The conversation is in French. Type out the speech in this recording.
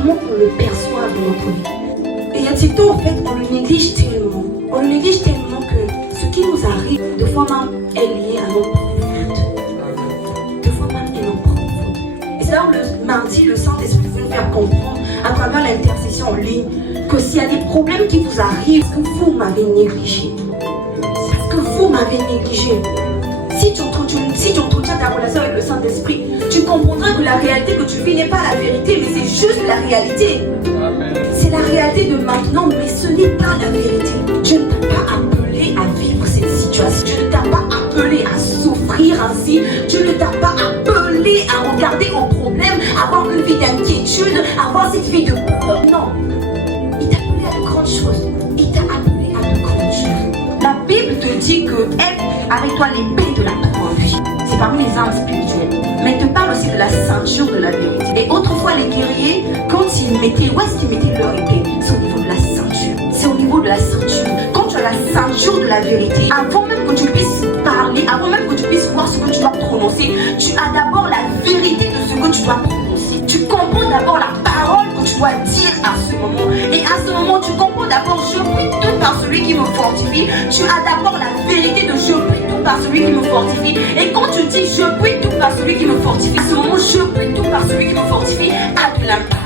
comment on le perçoit dans notre vie. Et Yatito, en fait, on le néglige tellement. On le néglige tellement que ce qui nous arrive, de fois même, est lié à nos propres fautes. De fois même, est nos propres fautes. Et c'est là où le mardi, le Saint-Esprit veut nous faire comprendre, à travers l'intercession en ligne, que s'il y a des problèmes qui vous arrivent, c'est que vous m'avez négligé. C'est parce que vous m'avez négligé. Si tu entretiens ta relation avec le Saint-Esprit, tu comprendras que la réalité que tu vis n'est pas la vérité, mais c'est juste la réalité. C'est la réalité de maintenant, mais ce n'est pas la vérité. Dieu ne t'a pas appelé à vivre cette situation. Dieu ne t'a pas appelé à souffrir ainsi. Dieu ne t'a pas appelé à regarder aux problèmes, avoir une vie d'inquiétude, avoir cette vie de peur. Non. Il t'a appelé à de grandes choses. Il t'a appelé à de grandes choses. La Bible te dit que aie avec toi l'épée de la parole. C'est parmi les armes spirituelles. Mais il te parle aussi de la ceinture de la vérité. Et autrefois, les guerriers, quand ils mettaient, où est-ce qu'ils mettaient leur épée? C'est au niveau de la ceinture. C'est au niveau de la ceinture. Quand tu as la ceinture de la vérité, avant même que tu puisses parler, avant même que tu puisses voir ce que tu dois prononcer, tu as d'abord la vérité de ce que tu dois prononcer. Tu comprends d'abord la parole que tu dois dire à ce moment. Et à ce moment, tu comprends d'abord, je prie tout par celui qui me fortifie. Tu as d'abord la vérité de je prie tout par celui qui me fortifie. Et quand tu dis je prie tout par celui qui me fortifie, à ce moment, je prie tout par celui qui me fortifie, a de l'impact.